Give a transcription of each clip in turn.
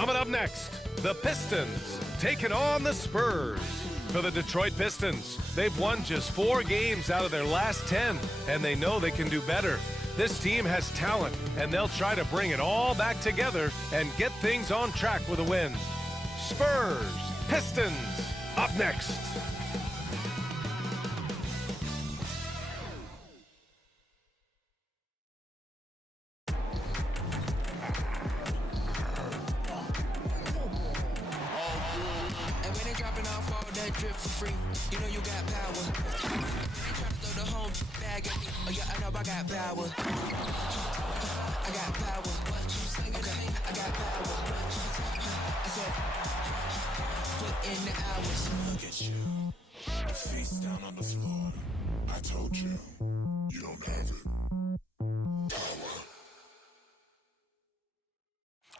Coming up next, the Pistons taking on the Spurs. For the Detroit Pistons, they've won just 4 games out of their last 10, and they know they can do better. This team has talent, and they'll try to bring it all back together and get things on track with a win. Spurs, Pistons, up next. Drip for free, you know you got power. Try to throw the whole bag at me. Oh yeah, I know I got power. I got power. Okay, I got power. I said, put in the hours. Look at you, face down on the floor. I told you, you don't have it.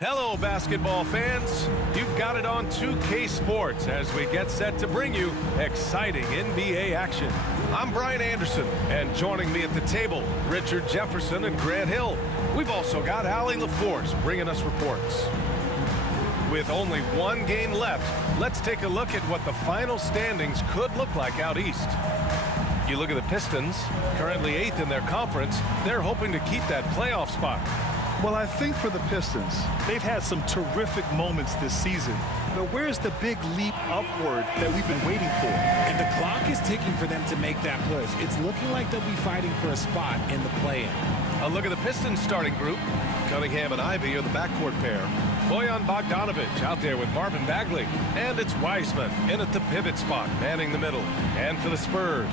Hello, basketball fans. You've got it on 2K Sports as we get set to bring you exciting NBA action. I'm Brian Anderson, and joining me at the table, Richard Jefferson and Grant Hill. We've also got Allie LaForce bringing us reports. With only 1 game left, let's take a look at what the final standings could look like out east. You look at the Pistons, currently 8th in their conference. They're hoping to keep that playoff spot. Well, I think for the Pistons, they've had some terrific moments this season. But where's the big leap upward that we've been waiting for? And the clock is ticking for them to make that push. It's looking like they'll be fighting for a spot in the play-in. A look at the Pistons starting group. Cunningham and Ivy are the backcourt pair. Bojan Bogdanovic out there with Marvin Bagley. And it's Wiseman in at the pivot spot, manning the middle. And for the Spurs,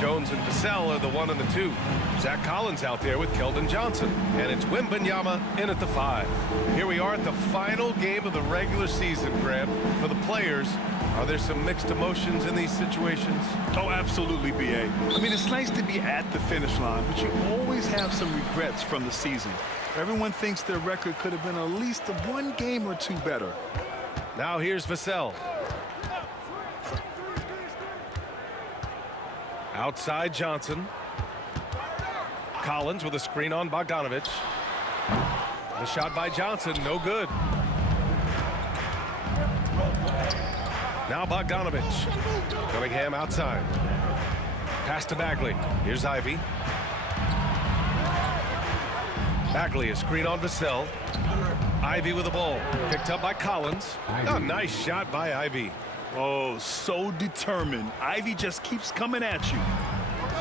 Jones and Vassell are the 1 and the 2. Zach Collins out there with Keldon Johnson. And it's Wembanyama in at the 5. Here we are at the final game of the regular season, Grant. For the players, are there some mixed emotions in these situations? Oh, absolutely, B.A. I mean, it's nice to be at the finish line, but you always have some regrets from the season. Everyone thinks their record could have been at least 1 game or 2 better. Now here's Vassell. Outside Johnson. Collins with a screen on Bogdanovic. The shot by Johnson, no good. Now Bogdanovic. Cunningham outside. Pass to Bagley. Here's Ivy. Bagley, a screen on Vassell. Ivy with the ball. Picked up by Collins. A nice shot by Ivy. Oh, so determined. Ivy just keeps coming at you.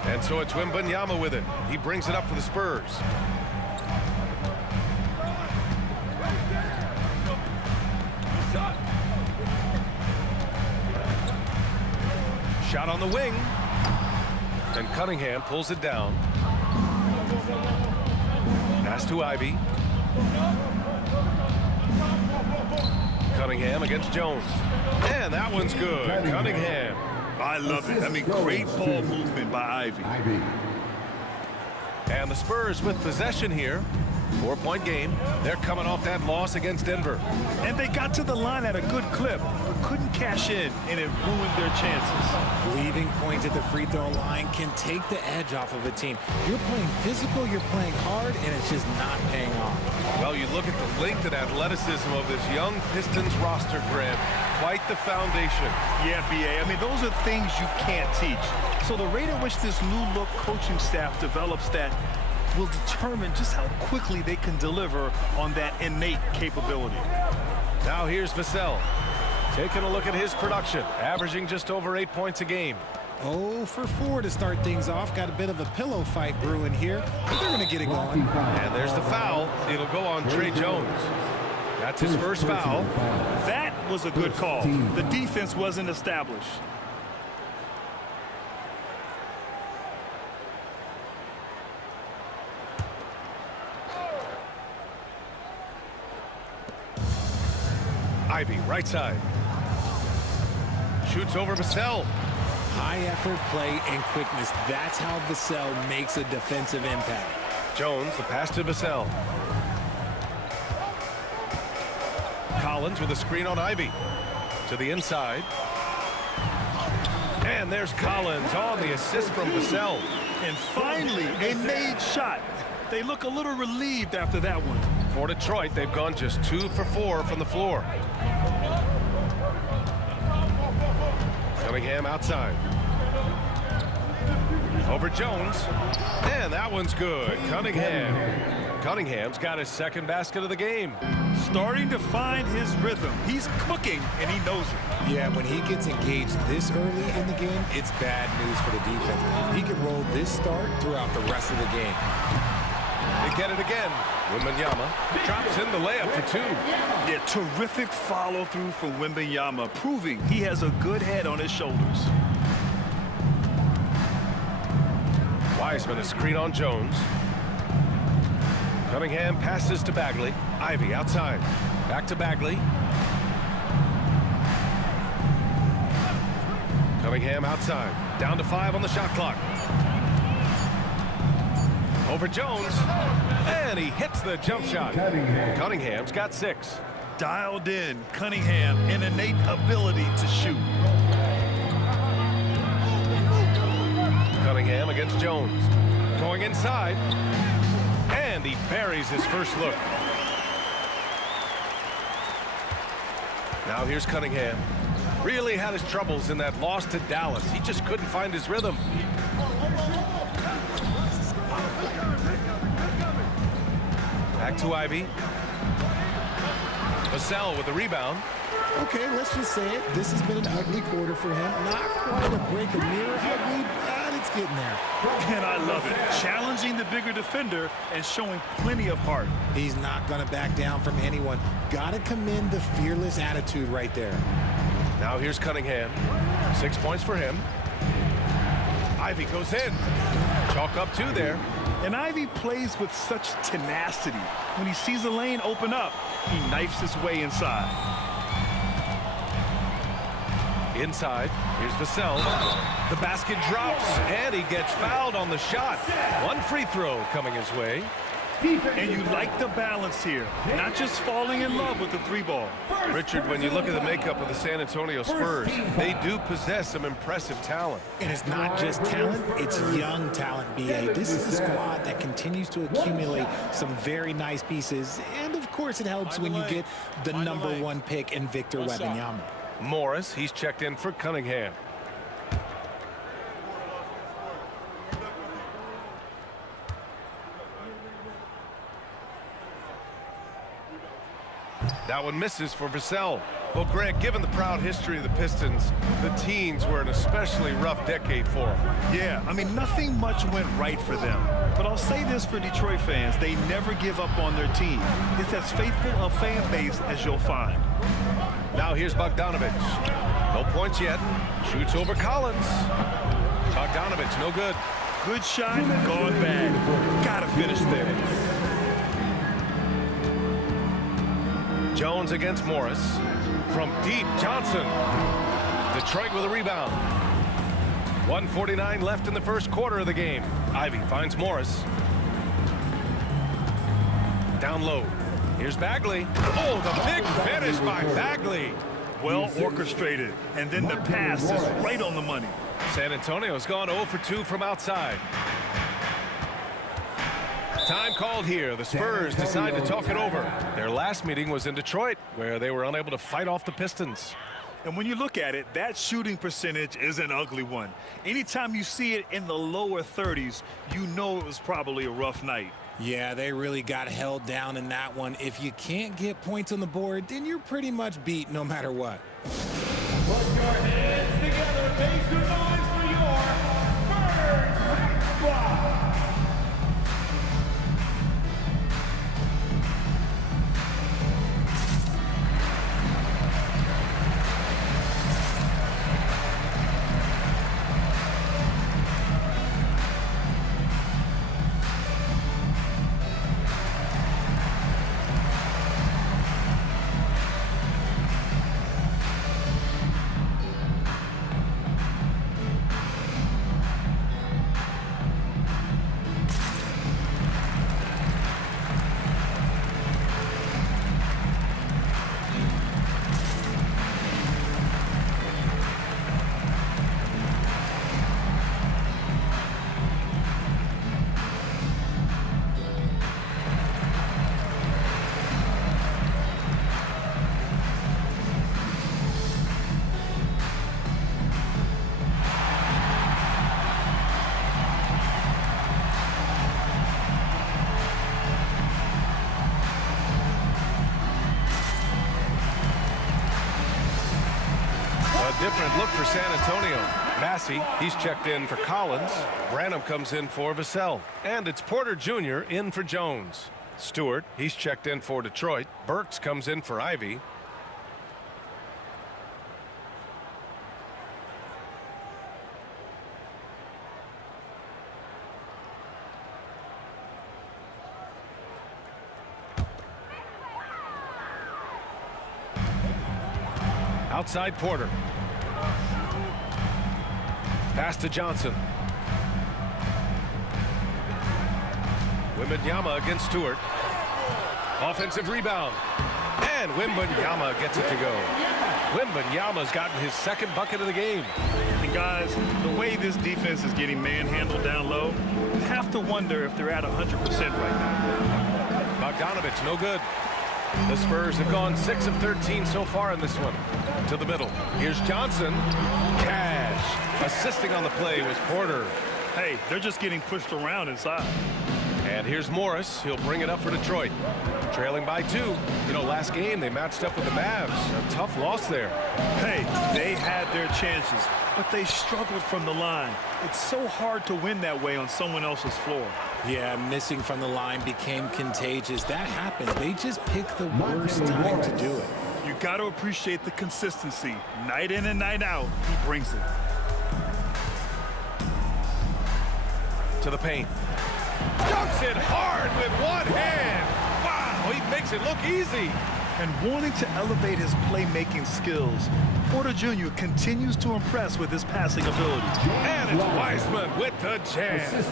And so it's Wembanyama with it. He brings it up for the Spurs. Shot on the wing. And Cunningham pulls it down. Pass to Ivy. Cunningham against Jones. And that one's good. Cunningham. I love it. I mean, great ball movement by Ivy. And the Spurs with possession here. 4-point game. They're coming off that loss against Denver. And they got to the line at a good clip, but couldn't cash in, and it ruined their chances. Leaving points at the free throw line can take the edge off of a team. You're playing physical, you're playing hard, and it's just not paying off. Well, you look at the length and athleticism of this young Pistons roster, Grant. Quite the foundation. Yeah, B.A. I mean, those are things you can't teach. So the rate at which this new-look coaching staff develops that will determine just how quickly they can deliver on that innate capability. Now here's Vassell. Taking a look at his production, averaging just over 8 points a game. 0 for 4 to start things off. Got a bit of a pillow fight brewing here, but they're going to get it going. And there's the foul. It'll go on Trey Jones. That's his first foul. That was a good call. The defense wasn't established. Ivy, right side. Shoots over Vassell. High effort play and quickness. That's how Vassell makes a defensive impact. Jones, the pass to Vassell. Collins with a screen on Ivy. To the inside. And there's Collins on the assist from Vassell. And finally, a made shot. They look a little relieved after that one. For Detroit, they've gone just 2 for 4 from the floor. Cunningham outside. Over Jones. And that one's good. Cunningham's got his second basket of the game. Starting to find his rhythm. He's cooking, and he knows it. Yeah, when he gets engaged this early in the game, it's bad news for the defense. He can roll this start throughout the rest of the game. They get it again. Wembanyama drops in the layup for 2. Yeah, terrific follow-through from Wembanyama, proving he has a good head on his shoulders. Wiseman a screen on Jones. Cunningham passes to Bagley. Ivy outside. Back to Bagley. Cunningham outside. Down to 5 on the shot clock. Over Jones. And he hits the jump shot. Cunningham's got 6. Dialed in, Cunningham, an innate ability to shoot. Cunningham against Jones. Going inside. And he buries his first look. Now here's Cunningham. Really had his troubles in that loss to Dallas. He just couldn't find his rhythm. Back to Ivy. Vassell with the rebound. Okay, let's just say it. This has been an ugly quarter for him. Not quite a break a mirror ugly, but it's getting there. And I love it. Challenging the bigger defender and showing plenty of heart. He's not going to back down from anyone. Got to commend the fearless attitude right there. Now here's Cunningham. 6 points for him. Ivy goes in. Chalk up 2 there. And Ivy plays with such tenacity. When he sees a lane open up, he knifes his way inside. Inside, here's Vassell. The basket drops, and he gets fouled on the shot. 1 free throw coming his way. And you like the balance here, not just falling in love with the 3-ball. Richard, when you look at the makeup of the San Antonio Spurs, they do possess some impressive talent. And it's not just talent, it's young talent, B.A. This is a squad that continues to accumulate some very nice pieces. And, of course, it helps when you get the #1 pick in Victor Wembanyama. Morris, he's checked in for Cunningham. That one misses for Vassell. Well, Grant, given the proud history of the Pistons, the teens were an especially rough decade for them. Yeah, I mean, nothing much went right for them. But I'll say this for Detroit fans, they never give up on their team. It's as faithful a fan base as you'll find. Now here's Bogdanovich. No points yet. Shoots over Collins. Bogdanovich, no good. Good shot, gone bad. Gotta finish there. Jones against Morris. From deep, Johnson. Detroit with a rebound. 1:49 left in the first quarter of the game. Ivy finds Morris. Down low. Here's Bagley. Oh, the big finish by Bagley. Well orchestrated. And then the pass is right on the money. San Antonio's gone 0 for 2 from outside. Time called here. The Spurs decide to talk it over. Their last meeting was in Detroit, where they were unable to fight off the Pistons. And when you look at it, that shooting percentage is an ugly one. Anytime you see it in the lower 30s, you know it was probably a rough night. Yeah, they really got held down in that one. If you can't get points on the board, then you're pretty much beat no matter what. Put your hands together, make some noise for your Spurs squad. different look for San Antonio. Massey, he's checked in for Collins. Branham comes in for Vassell. And it's Porter Jr. in for Jones. Stewart, he's checked in for Detroit. Burks comes in for Ivy. Outside Porter. Pass to Johnson. Wembanyama against Stewart. Offensive rebound. And Wembanyama gets it to go. Wembanyama's gotten his second bucket of the game. And guys, the way this defense is getting manhandled down low, you have to wonder if they're at 100% right now. Bogdanovich, no good. The Spurs have gone 6 of 13 so far in this one. To the middle. Here's Johnson. Cash. Assisting on the play was Porter. Hey, they're just getting pushed around inside. And here's Morris. He'll bring it up for Detroit. Trailing by 2. You know, last game they matched up with the Mavs. A tough loss there. Hey, they had their chances, but they struggled from the line. It's so hard to win that way on someone else's floor. Yeah, missing from the line became contagious. That happened. They just picked the worst time to do it. You got to appreciate the consistency. Night in and night out, he brings it. To the paint. Dunks it hard with one hand. Wow, he makes it look easy. And wanting to elevate his playmaking skills, Porter Jr. continues to impress with his passing ability. And it's Wiseman with the jam.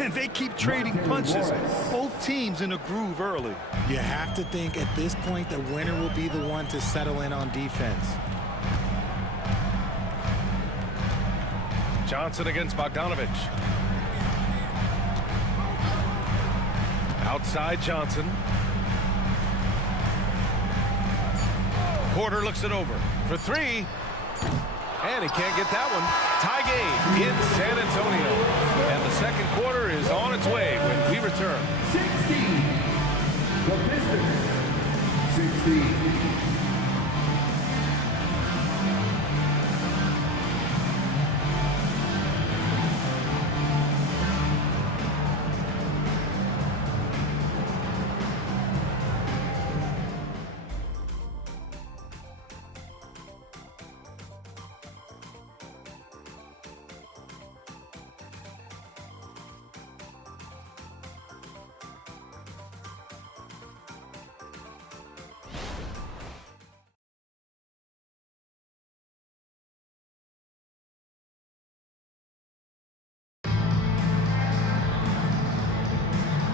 And they keep trading punches. Both teams in a groove early. You have to think at this point the winner will be the one to settle in on defense. Johnson against Bogdanovich. Outside Johnson. Porter looks it over for 3. And he can't get that one. Tie game in San Antonio. And the second quarter is on its way when we return. 16. The Pistons. 16.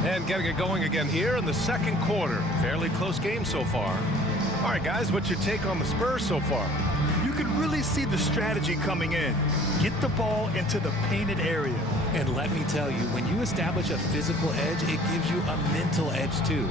And getting it going again here in the second quarter. Fairly close game so far. All right, guys, what's your take on the Spurs so far? You can really see the strategy coming in. Get the ball into the painted area. And let me tell you, when you establish a physical edge, it gives you a mental edge too.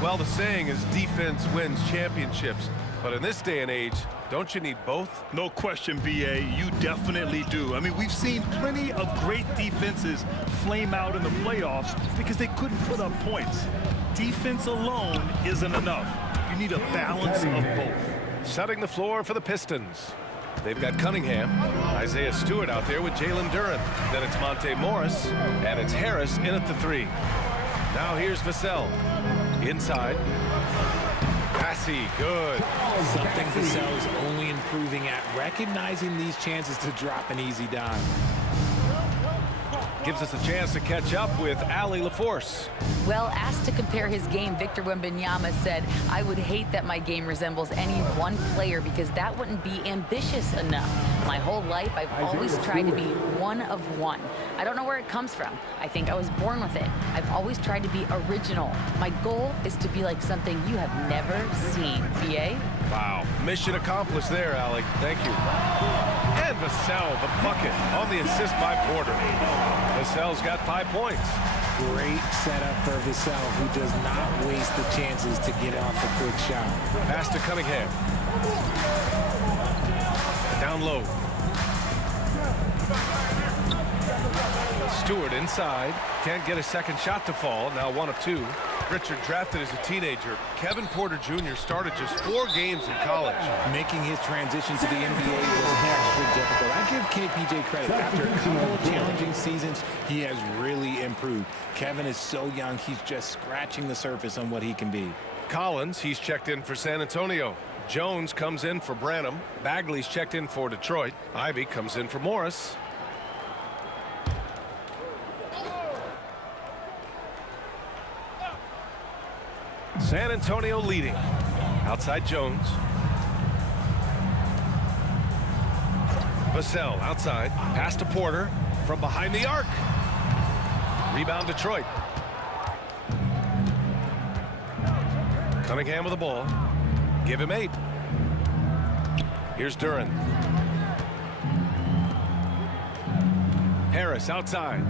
Well, the saying is defense wins championships. But in this day and age, don't you need both? No question, B.A., you definitely do. I mean, we've seen plenty of great defenses flame out in the playoffs because they couldn't put up points. Defense alone isn't enough. You need a balance of both. Setting the floor for the Pistons. They've got Cunningham, Isaiah Stewart out there with Jalen Duren. Then it's Monte Morris, and it's Harris in at the 3. Now here's Vassell. Inside. Massey, good. Something Vassell is only improving at, recognizing these chances to drop an easy dime. Gives us a chance to catch up with Allie LaForce. Well, asked to compare his game, Victor Wembanyama said, "I would hate that my game resembles any one player because that wouldn't be ambitious enough. My whole life, I've always tried to be one of one. I don't know where it comes from. I think I was born with it. I've always tried to be original. My goal is to be like something you have never seen." B.A.? Wow. Mission accomplished there, Allie. Thank you. And Vassell, the bucket on the assist by Porter. Vassell's got 5 points. Great setup for Vassell, who does not waste the chances to get off a quick shot. Pass to Cunningham. Down low. Stewart inside. Can't get a second shot to fall. Now 1 of 2. Richard, drafted as a teenager, Kevin Porter Jr. started just 4 games in college. Making his transition to the NBA was extra difficult. I give KPJ credit. After a couple of challenging seasons, he has really improved. Kevin is so young, he's just scratching the surface on what he can be. Collins, he's checked in for San Antonio. Jones comes in for Branham. Bagley's checked in for Detroit. Ivy comes in for Morris. San Antonio leading. Outside Jones. Vassell outside. Pass to Porter from behind the arc. Rebound Detroit. Cunningham with the ball. Give him 8. Here's Duren. Harris outside.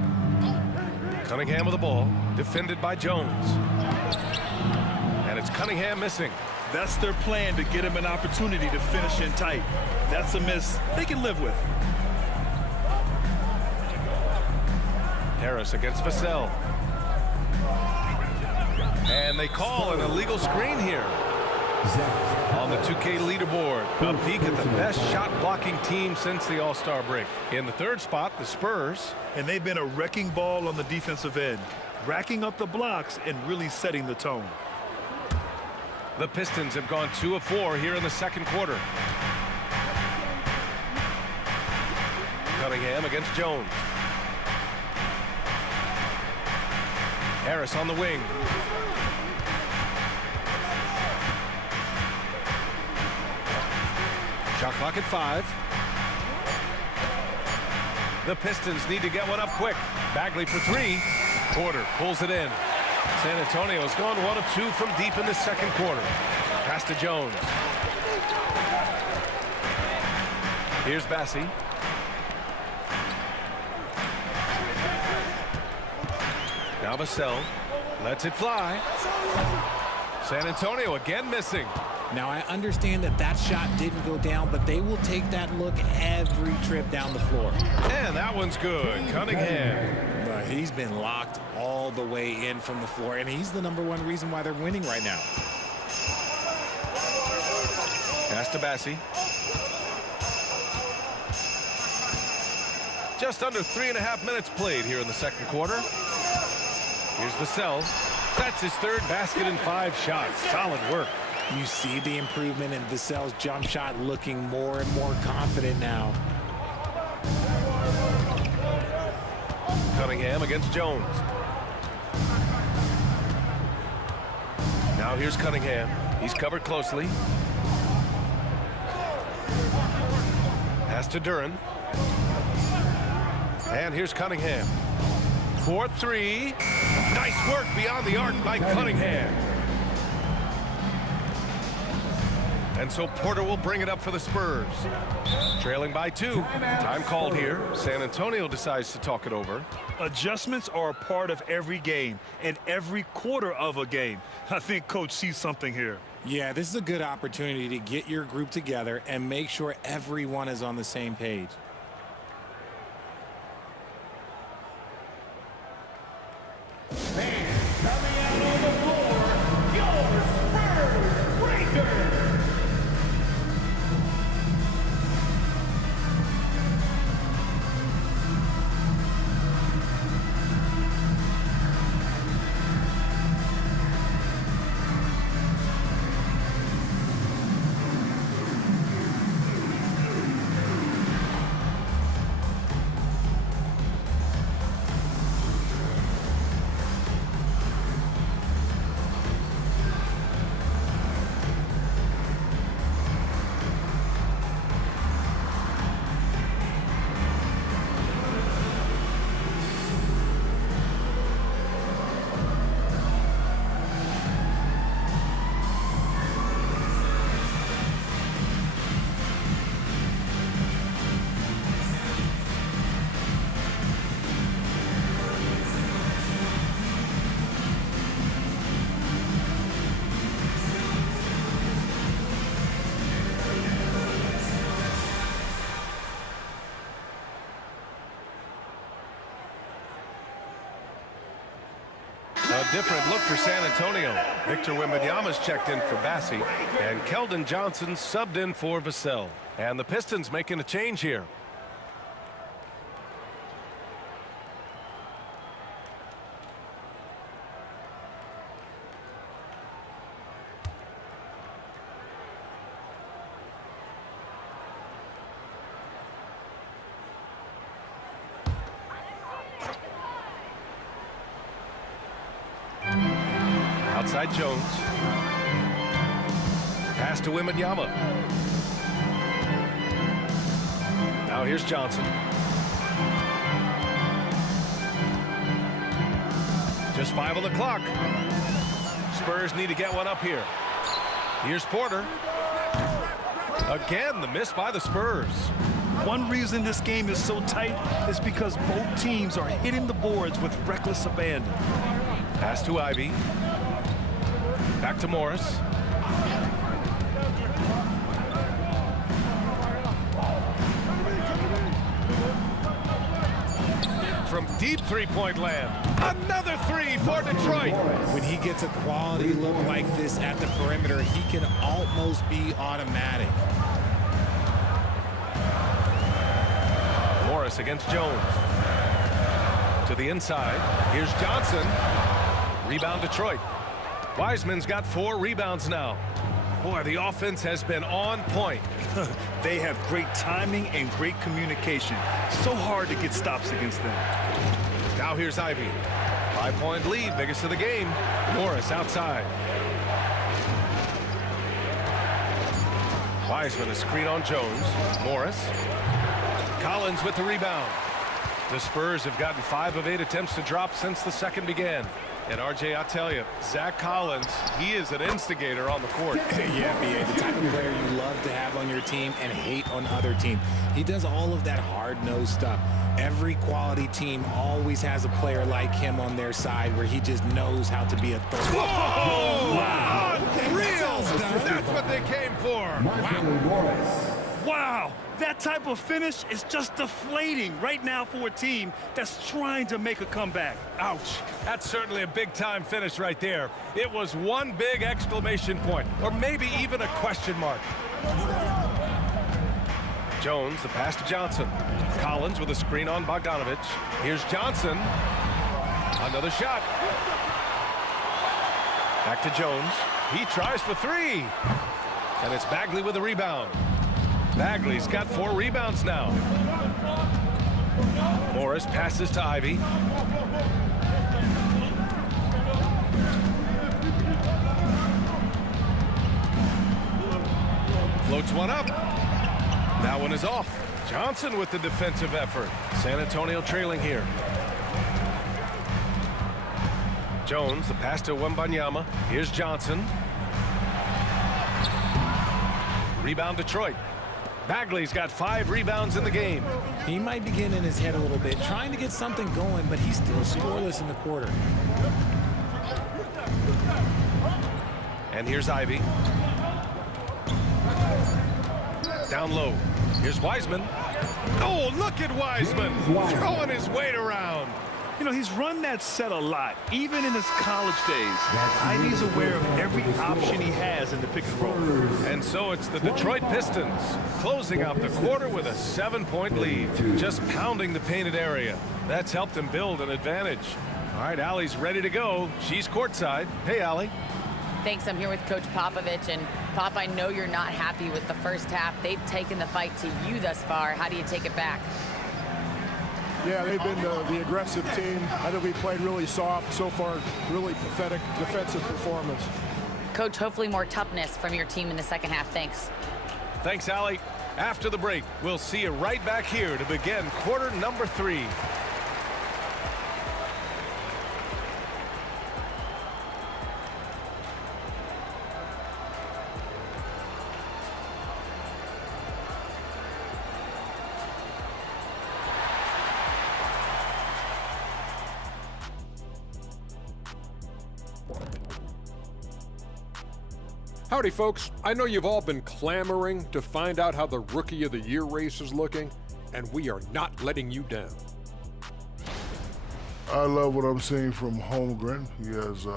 Cunningham with the ball. Defended by Jones. And it's Cunningham missing. That's their plan, to get him an opportunity to finish in tight. That's a miss they can live with. Harris against Vassell. And they call an illegal screen here. On the 2K leaderboard, a peek at the best shot-blocking team since the All-Star break. In the 3rd spot, the Spurs. And they've been a wrecking ball on the defensive end, racking up the blocks and really setting the tone. The Pistons have gone 2 of 4 here in the 2nd quarter. Cunningham against Jones. Harris on the wing. Shot clock at 5. The Pistons need to get one up quick. Bagley for 3. Porter pulls it in. San Antonio's gone 1 of 2 from deep in the 2nd quarter. Pass to Jones. Here's Bassie. Now Vassell lets it fly. San Antonio again missing. Now, I understand that that shot didn't go down, but they will take that look every trip down the floor. And that one's good. Cunningham. He's been locked all the way in from the floor, and he's the #1 reason why they're winning right now. Pass to Bassie. Just under 3.5 minutes played here in the 2nd quarter. Here's Vassell. That's his 3rd basket in 5 shots. Solid work. You see the improvement in Vassell's jump shot, looking more and more confident now. Cunningham against Jones. Now here's Cunningham. He's covered closely. Pass to Duren. And here's Cunningham. 4-3. Nice work beyond the arc by Cunningham. And so Porter will bring it up for the Spurs. Trailing by 2. Time called here. San Antonio decides to talk it over. Adjustments are a part of every game and every quarter of a game. I think Coach sees something here. Yeah, this is a good opportunity to get your group together and make sure everyone is on the same page. And coming out on the floor, your Spurs Breakers. A different look for San Antonio. Victor Wembanyama's checked in for Bassie, and Keldon Johnson subbed in for Vassell. And the Pistons making a change here. Outside Jones. Pass to Wembanyama. Now here's Johnson. Just 5 on the clock. Spurs need to get one up here. Here's Porter. Again, the miss by the Spurs. One reason this game is so tight is because both teams are hitting the boards with reckless abandon. Pass to Ivy. Back to Morris. From deep three-point land. Another three for Detroit. When he gets a quality look like this at the perimeter, he can almost be automatic. Morris against Jones. To the inside. Here's Johnson. Rebound Detroit. Wiseman's got 4 rebounds now. Boy, the offense has been on point. They have great timing and great communication. So hard to get stops against them. Now here's Ivy. 5-point lead, biggest of the game. Morris outside. Wiseman a screen on Jones. Morris. Collins with the rebound. The Spurs have gotten 5 of 8 attempts to drop since the second began. And RJ, I tell you, Zach Collins, he is an instigator on the court. Yeah, B.A., the type of player you love to have on your team and hate on other teams. He does all of that hard-nosed stuff. Every quality team always has a player like him on their side where he just knows how to be a third. Whoa! Wow! Unreal! That's what they came for. Wow! That type of finish is just deflating right now for a team that's trying to make a comeback. Ouch. That's certainly a big-time finish right there. It was one big exclamation point, or maybe even a question mark. Jones, the pass to Johnson. Collins with a screen on Bogdanovich. Here's Johnson. Another shot. Back to Jones. He tries for 3. And it's Bagley with a rebound. Bagley's got 4 rebounds now. Morris passes to Ivy. Floats one up. That one is off. Johnson with the defensive effort. San Antonio trailing here. Jones, the pass to Wembanyama. Here's Johnson. Rebound Detroit. Bagley's got 5 rebounds in the game. He might be getting in his head a little bit, trying to get something going, but he's still scoreless in the quarter. And here's Ivy. Down low. Here's Wiseman. Oh, look at Wiseman throwing his weight around. You know, he's run that set a lot, even in his college days. Ivy's aware of every option he has in the pick and roll. And so it's the Detroit Pistons closing out the quarter with a 7-point lead, just pounding the painted area. That's helped him build an advantage. All right, Allie's ready to go. She's courtside. Hey, Allie. Thanks. I'm here with Coach Popovich. And, Pop, I know you're not happy with the first half. They've taken the fight to you thus far. How do you take it back? Yeah, they've been the aggressive team. I think we played really soft so far. Really pathetic defensive performance. Coach, hopefully more toughness from your team in the second half. Thanks. Thanks, Allie. After the break, we'll see you right back here to begin quarter number 3. Howdy, folks. I know you've all been clamoring to find out how the Rookie of the Year race is looking, and we are not letting you down. I love what I'm seeing from Holmgren. He has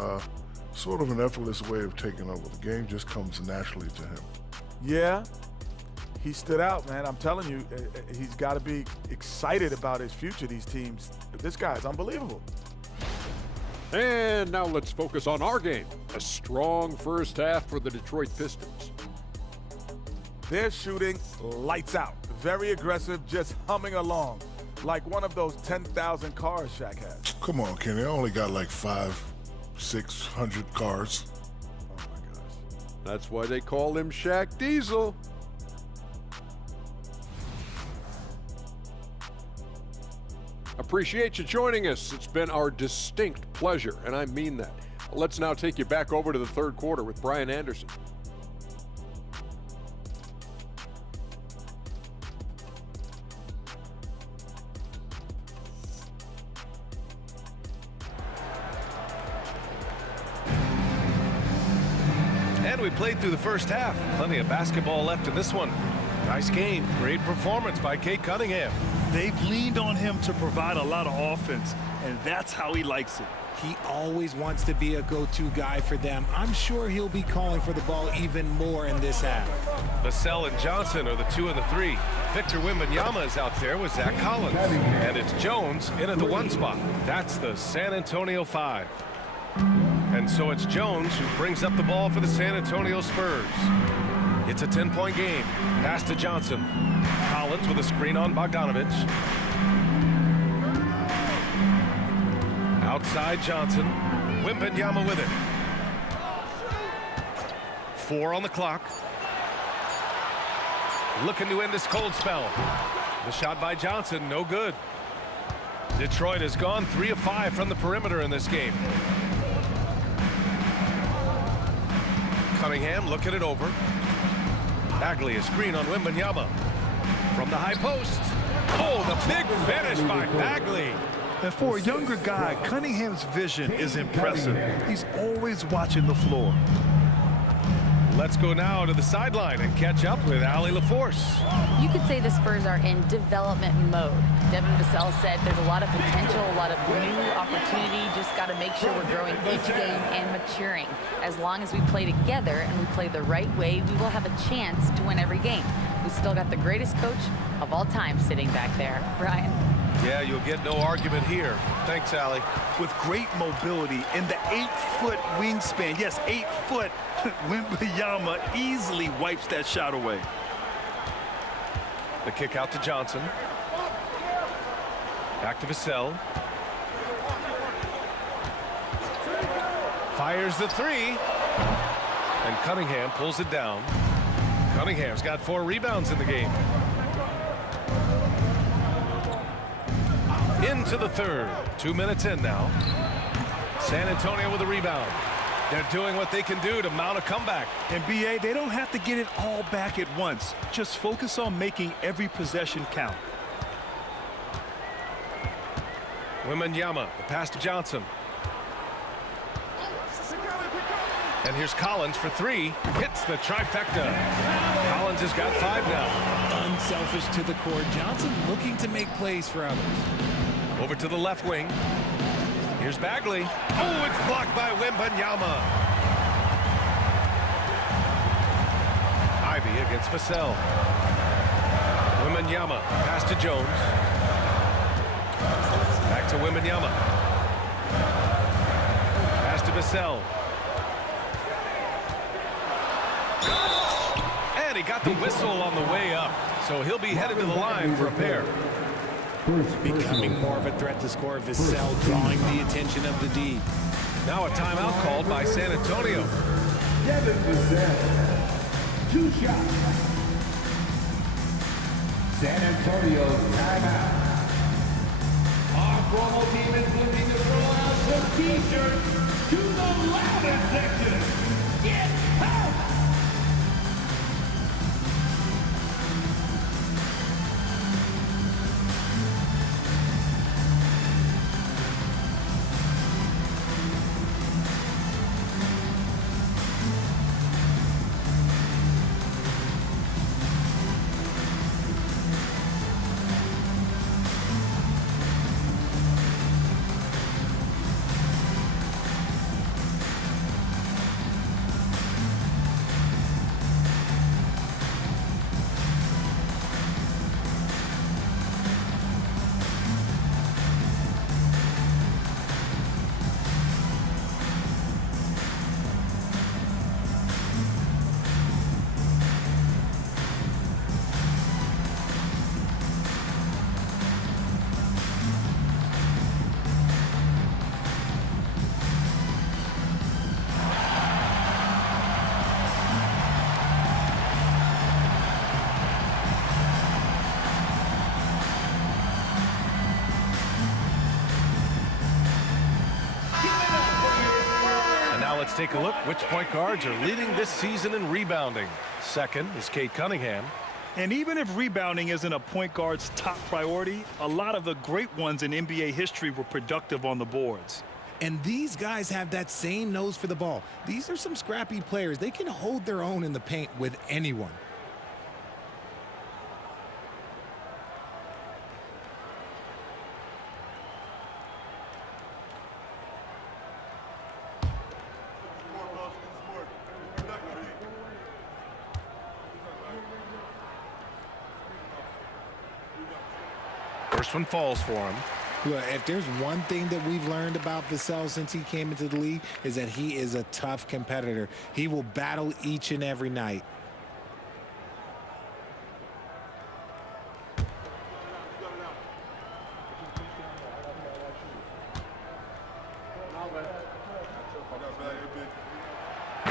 sort of an effortless way of taking over. The game just comes naturally to him. Yeah, he stood out, man. I'm telling you, he's got to be excited about his future, these teams. This guy is unbelievable. And now let's focus on our game. A strong first half for the Detroit Pistons. They're shooting lights out. Very aggressive, just humming along. Like one of those 10,000 cars Shaq has. Come on, Kenny. I only got like 500-600 cars. Oh, my gosh. That's why they call him Shaq Diesel. Appreciate you joining us. It's been our distinct pleasure, and I mean that. Let's now take you back over to the third quarter with Brian Anderson. And we played through the first half. Plenty of basketball left in this one. Nice game. Great performance by Cade Cunningham. They've leaned on him to provide a lot of offense, and that's how he likes it. He always wants to be a go-to guy for them. I'm sure he'll be calling for the ball even more in this half. Vassell and Johnson are the 2 and the 3. Victor Wembanyama is out there with Zach Collins. And it's Jones in at the 1 spot. That's the San Antonio 5. And so it's Jones who brings up the ball for the San Antonio Spurs. It's a 10-point game. Pass to Johnson. Collins with a screen on Bogdanovich. Outside Johnson. Wembanyama with it. 4 on the clock. Looking to end this cold spell. The shot by Johnson, no good. Detroit has gone 3 of 5 from the perimeter in this game. Cunningham looking it over. Bagley, a screen on Wembanyama. From the high post. Oh, the big finish by Bagley. And for a younger guy, Cunningham's vision is impressive. He's always watching the floor. Let's go now to the sideline and catch up with Allie LaForce. You could say the Spurs are in development mode. Devin Vassell said there's a lot of potential, a lot of new opportunity. Just got to make sure we're growing each game and maturing. As long as we play together and we play the right way, we will have a chance to win every game. We still got the greatest coach of all time sitting back there. Brian? Yeah, you'll get no argument here. Thanks, Allie. With great mobility and the 8-foot wingspan, yes, 8 foot, Wembanyama easily wipes that shot away. The kick out to Johnson. Back to Vassell. Fires the 3. And Cunningham pulls it down. Cunningham's got 4 rebounds in the game. Into the third. 2 minutes in now. San Antonio with a rebound. They're doing what they can do to mount a comeback. And BA, they don't have to get it all back at once. Just focus on making every possession count. Wembanyama, the pass to Johnson. And here's Collins for 3. Hits the trifecta. Collins has got 5 now. Unselfish to the court. Johnson looking to make plays for others. Over to the left wing. Here's Bagley. Oh, it's blocked by Wembanyama. Ivy against Vassell. Wembanyama, pass to Jones. Back to Wembanyama. Pass to Vassell. And he got the whistle on the way up. So he'll be headed to the line for a pair. Becoming more of a threat to score. Vassell drawing the attention of the D. Now a timeout called by San Antonio. Devin Vassell. 2 shots. San Antonio timeout. Our promo team is looking to throw out some t-shirts to the loudest section. Get out! let's take a look which point guards are leading this season in rebounding. Second is Cade Cunningham. And even if rebounding isn't a point guard's top priority, a lot of the great ones in NBA history were productive on the boards. And these guys have that same nose for the ball. These are some scrappy players. They can hold their own in the paint with anyone. First one falls for him. Look, if there's one thing that we've learned about Vassell since he came into the league is that he is a tough competitor. He will battle each and every night.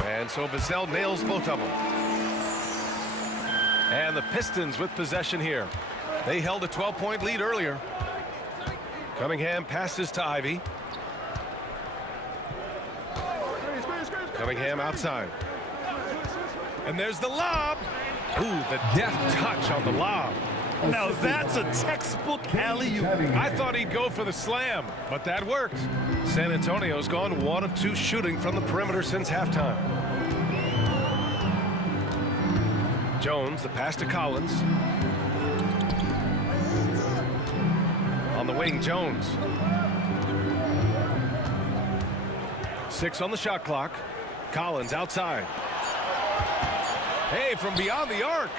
And so Vassell nails both of them. And the Pistons with possession here. They held a 12-point lead earlier. Cunningham passes to Ivy. Cunningham outside. And there's the lob. Ooh, the deft touch on the lob. Now that's a textbook alley-oop. I thought he'd go for the slam, but that worked. San Antonio's gone 1 of 2 shooting from the perimeter since halftime. Jones, the pass to Collins. On the wing, Jones. 6 on the shot clock. Collins outside. Hey, from beyond the arc.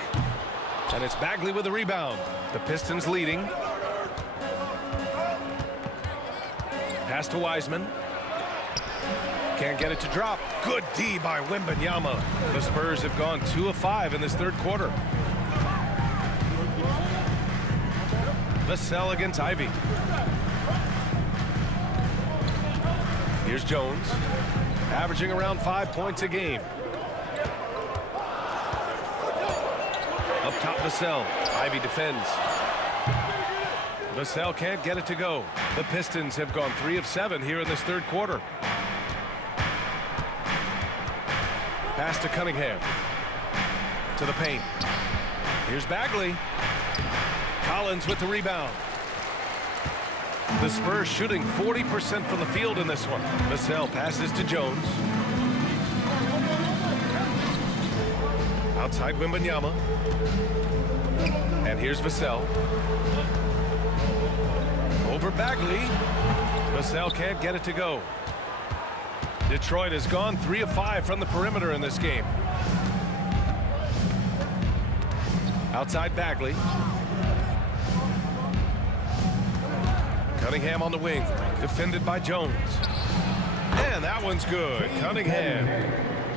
And it's Bagley with the rebound. The Pistons leading. Pass to Wiseman. Can't get it to drop. Good D by Wembanyama. The Spurs have gone 2 of 5 in this third quarter. Vassell against Ivy. Here's Jones, averaging around 5 points a game. Up top, Vassell. Ivy defends. Vassell can't get it to go. The Pistons have gone 3 of 7 here in this third quarter. Pass to Cunningham. To the paint. Here's Bagley. Collins with the rebound. The Spurs shooting 40% from the field in this one. Vassell passes to Jones. Outside Wembanyama. And here's Vassell. Over Bagley. Vassell can't get it to go. Detroit has gone 3 of 5 from the perimeter in this game. Outside Bagley. Cunningham on the wing, defended by Jones. And that one's good.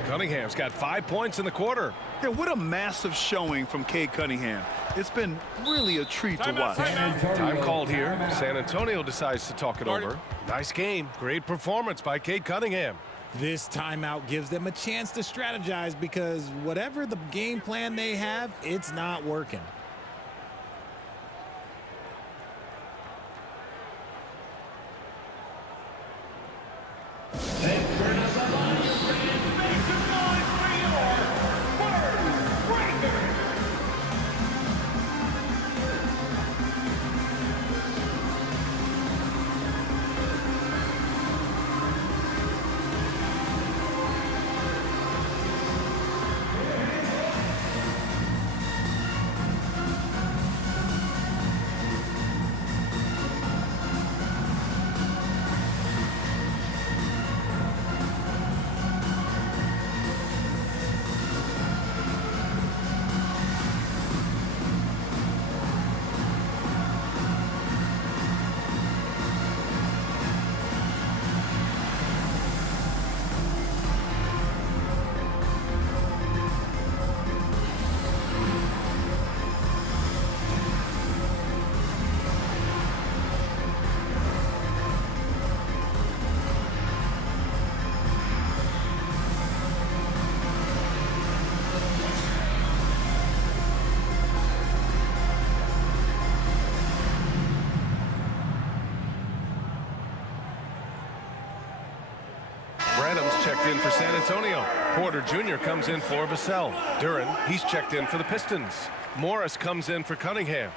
Cunningham's got 5 points in the quarter. Yeah, what a massive showing from Cade Cunningham. It's been really a treat to watch. Time called here. San Antonio decides to talk it over. Nice game. Great performance by Cade Cunningham. This timeout gives them a chance to strategize because whatever the game plan they have, it's not working. Branham's checked in for San Antonio. Porter Jr. comes in for Vassell. Duran, he's checked in for the Pistons. Morris comes in for Cunningham.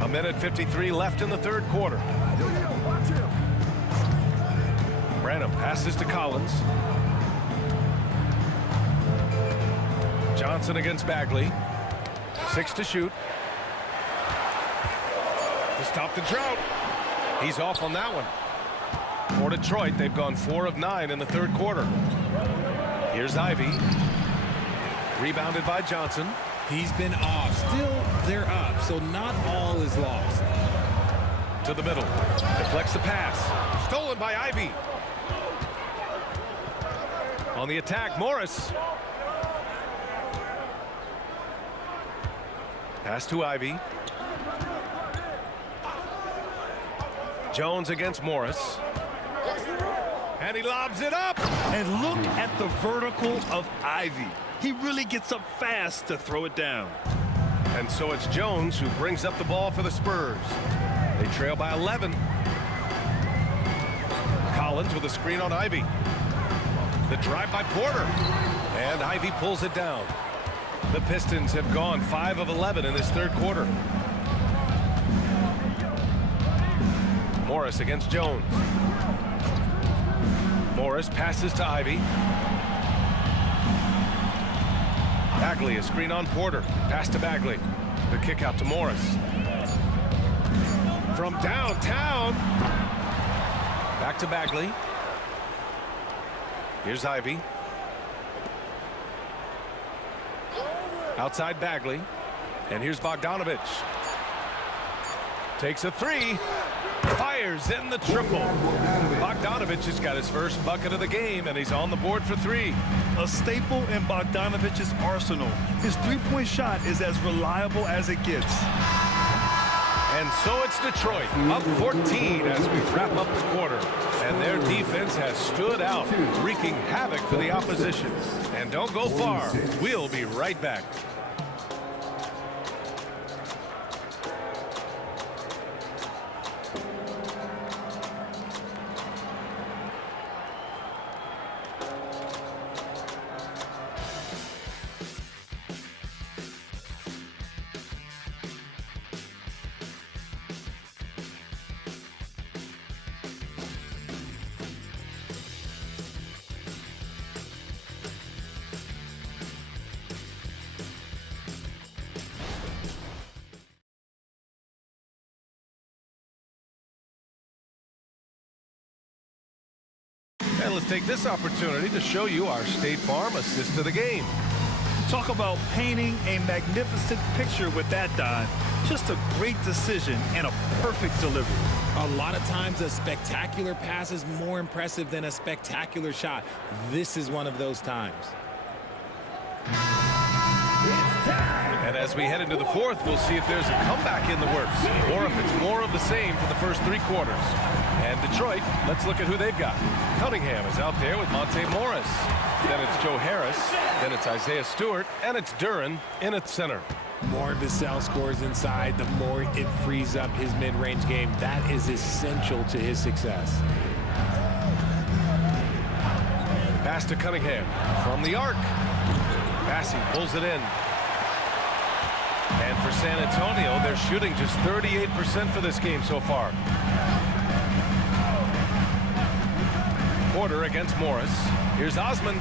A minute 53 left in the third quarter. Branham passes to Collins. Johnson against Bagley. 6 to shoot. To stop the drought. He's off on that one. For Detroit, they've gone 4 of 9 in the third quarter. Here's Ivy. Rebounded by Johnson. He's been off. Still, they're up, so not all is lost. To the middle. Deflects the pass. Stolen by Ivy. On the attack, Morris. Pass to Ivy. Jones against Morris. And he lobs it up. And look at the vertical of Ivy. He really gets up fast to throw it down. And so it's Jones who brings up the ball for the Spurs. They trail by 11. Collins with a screen on Ivy. The drive by Porter. And Ivy pulls it down. The Pistons have gone 5 of 11 in this third quarter. Morris against Jones. Morris passes to Ivy. Bagley, a screen on Porter. Pass to Bagley. The kick out to Morris. From downtown. Back to Bagley. Here's Ivy. Outside Bagley. And here's Bogdanovich. Takes a 3. Fires in the triple. Bogdanovich has got his first bucket of the game, and he's on the board for 3. A staple in Bogdanovich's arsenal. His three-point shot is as reliable as it gets. And so it's Detroit up 14 as we wrap up the quarter. And their defense has stood out, wreaking havoc for the opposition. And don't go far. We'll be right back. And let's take this opportunity to show you our State Farm assist to the game. Talk about painting a magnificent picture with that, Don. Just a great decision and a perfect delivery. A lot of times a spectacular pass is more impressive than a spectacular shot. This is one of those times. And as we head into the fourth, we'll see if there's a comeback in the works, or if it's more of the same for the first 3 quarters. And Detroit, let's look at who they've got. Cunningham is out there with Monte Morris. Then it's Joe Harris. Then it's Isaiah Stewart. And it's Duran in at center. More Vassell scores inside, the more it frees up his mid-range game. That is essential to his success. Pass to Cunningham from the arc. Massey pulls it in. And for San Antonio, they're shooting just 38% for this game so far. Porter against Morris. Here's Osman.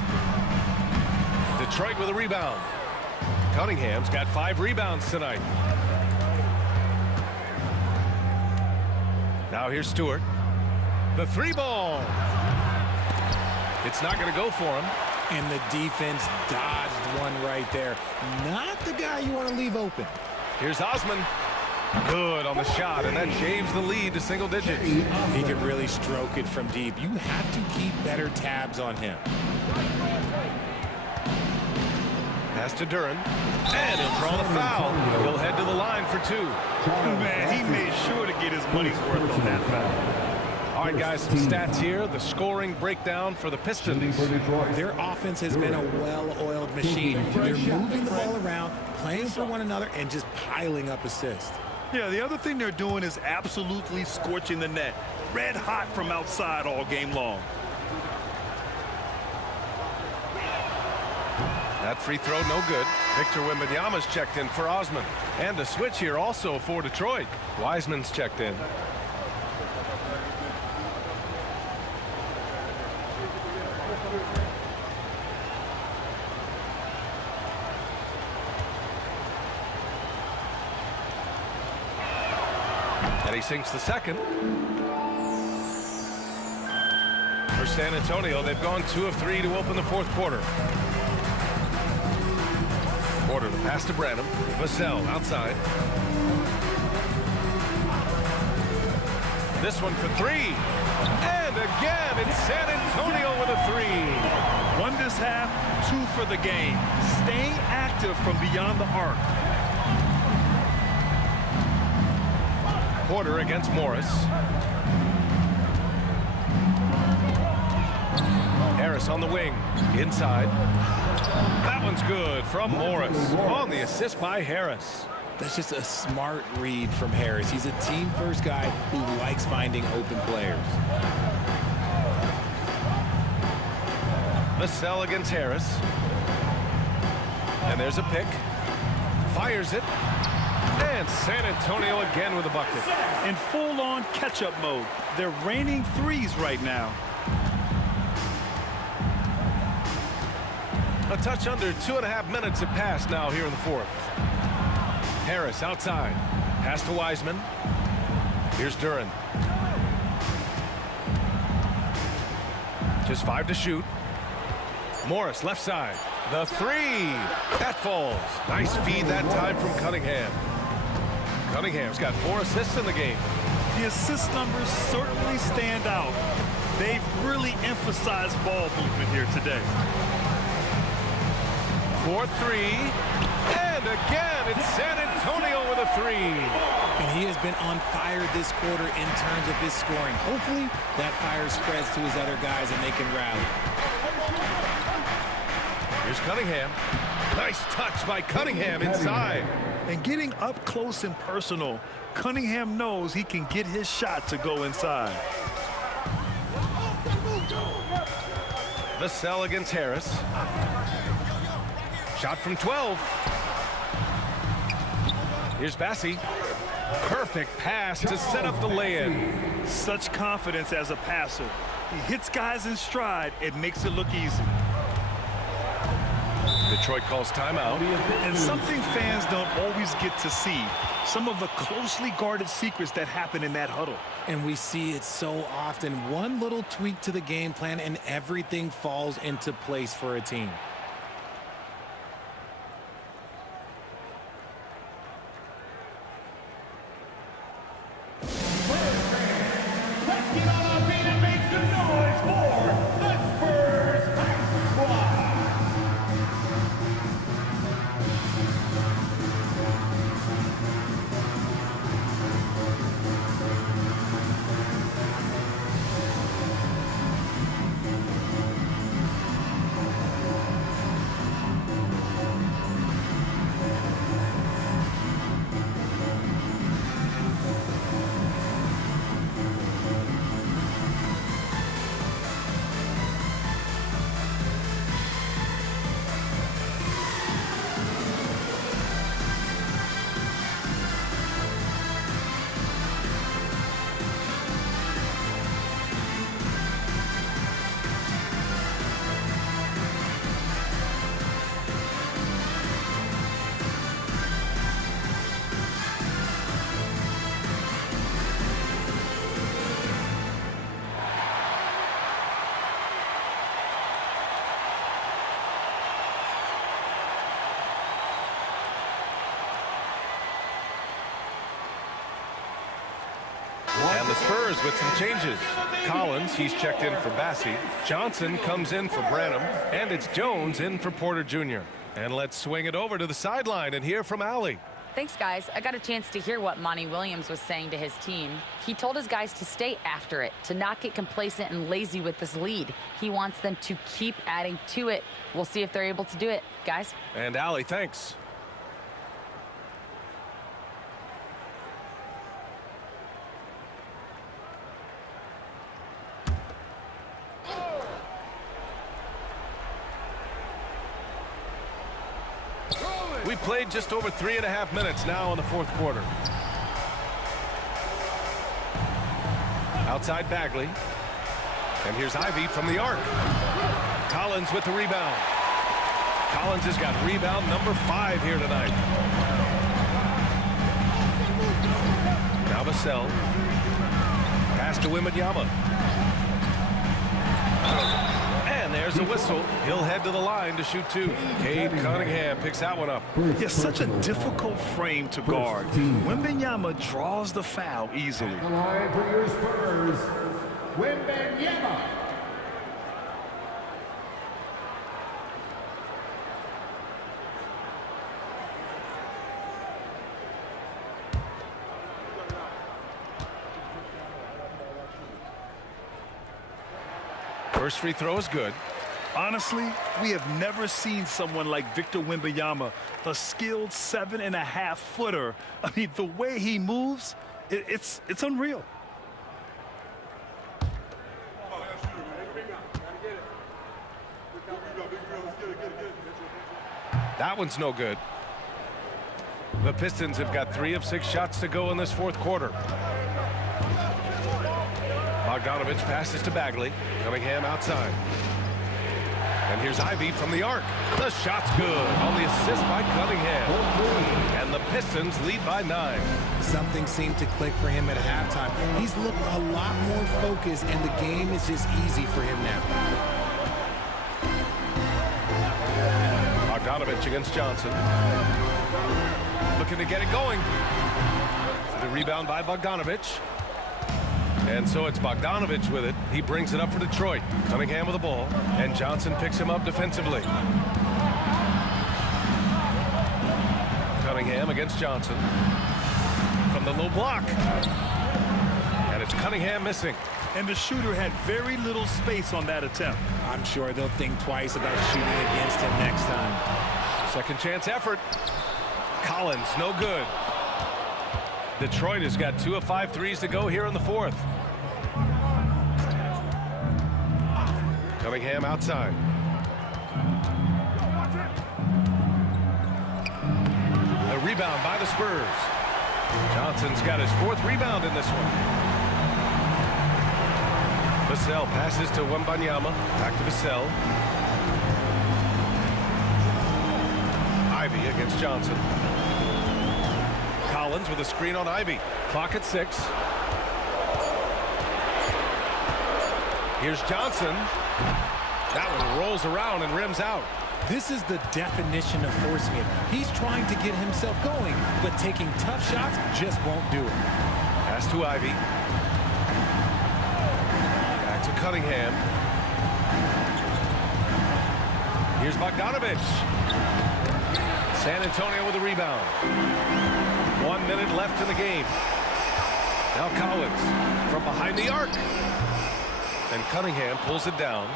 Detroit with a rebound. Cunningham's got 5 rebounds tonight. Now here's Stewart. The 3-ball. It's not going to go for him. And the defense dodged one right there. Not the guy you want to leave open. Here's Osman. Good on the shot, and that shaves the lead to single digits. He could really stroke it from deep. You have to keep better tabs on him. Pass to Duran, and he'll draw the foul. He'll head to the line for 2. Man, he made sure to get his money's worth on that foul. All right, guys, some stats here. The scoring breakdown for the Pistons. Their offense has been a well-oiled machine. They're moving the ball around, playing for one another, and just piling up assists. Yeah, the other thing they're doing is absolutely scorching the net. Red hot from outside all game long. That free throw, no good. Victor Wembanyama's checked in for Osman. And a switch here also for Detroit. Wiseman's checked in. And he sinks the second. For San Antonio, they've gone 2 of 3 to open the fourth quarter. Porter, the pass to Branham. Vassell outside. This one for 3. And again, it's San Antonio with a 3. 1 this half, 2 for the game. Staying active from beyond the arc. Porter against Morris. Harris on the wing. Inside. That one's good from Morris. On the assist by Harris. That's just a smart read from Harris. He's a team-first guy who likes finding open players. Vassell against Harris. And there's a pick. Fires it. And San Antonio again with a bucket. In full-on catch-up mode. They're raining threes right now. A touch under 2.5 minutes have passed now here in the fourth. Harris outside. Pass to Wiseman. Here's Duran. Just 5 to shoot. Morris left side. The 3. That falls. Nice feed that time from Cunningham. Cunningham's got 4 assists in the game. The assist numbers certainly stand out. They've really emphasized ball movement here today. 4-3. And again, it's San Antonio with a 3. And he has been on fire this quarter in terms of his scoring. Hopefully, that fire spreads to his other guys and they can rally. Here's Cunningham. Nice touch by Cunningham inside. And getting up close and personal, Cunningham knows he can get his shot to go inside. Vassell against Harris. Shot from 12. Here's Bassi. Perfect pass to set up the lay-in. Such confidence as a passer. He hits guys in stride. It makes it look easy. Detroit calls timeout. And something fans don't always get to see. Some of the closely guarded secrets that happen in that huddle. And we see it so often. One little tweak to the game plan and everything falls into place for a team. Let's get on our feet and make some noise for the Spurs Ice Squad. the Spurs with some changes. Collins, he's checked in for Bassie. Johnson comes in for Branham. And it's Jones in for Porter Jr. And let's swing it over to the sideline and hear from Allie. Thanks, guys. I got a chance to hear what Monty Williams was saying to his team. He told his guys to stay after it, to not get complacent and lazy with this lead. He wants them to keep adding to it. We'll see if they're able to do it, guys. And Allie, thanks. We played just over 3.5 minutes now in the fourth quarter. Outside Bagley. And here's Ivy from the arc. Collins with the rebound. Collins has got rebound number 5 here tonight. Now Vassell. Pass to Wembanyama. And there's a whistle. He'll head to the line to shoot 2. Cade Cunningham picks that one up. Yeah, such a difficult frame to guard. Wembanyama draws the foul easily. The line for your Spurs, Wembanyama. First free throw is good. Honestly, we have never seen someone like Victor Wembanyama, the skilled 7.5-footer. I mean, the way he moves, it's unreal. That one's no good. The Pistons have got 3 of 6 shots to go in this fourth quarter. Bogdanovich passes to Bagley. Cunningham outside. And here's Ivy from the arc. The shot's good on the assist by Cunningham. And the Pistons lead by 9. Something seemed to click for him at halftime. He's looked a lot more focused, and the game is just easy for him now. Bogdanovich against Johnson. Looking to get it going. The rebound by Bogdanovich. And so it's Bogdanovich with it. He brings it up for Detroit. Cunningham with the ball. And Johnson picks him up defensively. Cunningham against Johnson. From the low block. And it's Cunningham missing. And the shooter had very little space on that attempt. I'm sure they'll think twice about shooting against him next time. Second chance effort. Collins, no good. Detroit has got 2 of 5 threes to go here in the fourth. Cunningham outside. The rebound by the Spurs. Johnson's got his 4th rebound in this one. Vassell passes to Wembanyama. Back to Vassell. Ivy against Johnson. Collins with a screen on Ivy. Clock at 6. Here's Johnson. That one rolls around and rims out. This is the definition of forcing it. He's trying to get himself going, but taking tough shots just won't do it. Pass to Ivy. Back to Cunningham. Here's Bogdanovich. San Antonio with a rebound. 1 minute left in the game. Now Collins from behind the arc. And Cunningham pulls it down.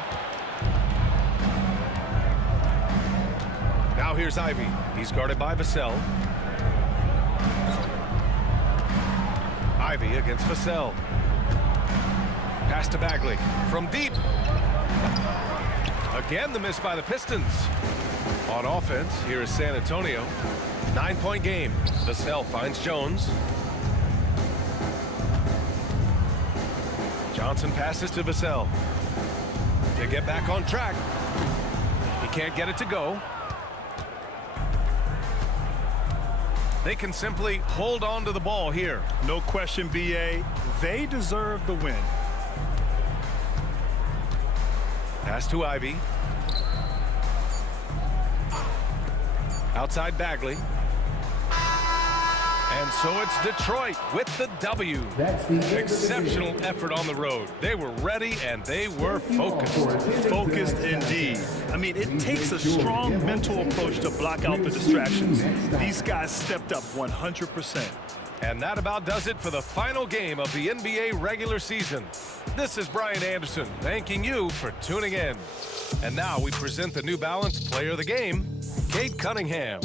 Now here's Ivy. He's guarded by Vassell. Ivy against Vassell. Pass to Bagley from deep. Again, the miss by the Pistons. On offense, here is San Antonio. 9-point game. Vassell finds Jones. Johnson passes to Vassell. To get back on track. He can't get it to go. They can simply hold on to the ball here. No question, B.A. They deserve the win. Pass to Ivy. Outside Bagley. And so it's Detroit with the W. Exceptional effort on the road. They were ready and they were focused. Focused indeed. I mean, it takes a strong mental approach to block out the distractions. These guys stepped up 100%. And that about does it for the final game of the NBA regular season. This is Brian Anderson thanking you for tuning in. And now we present the New Balance Player of the Game, Kate Cunningham.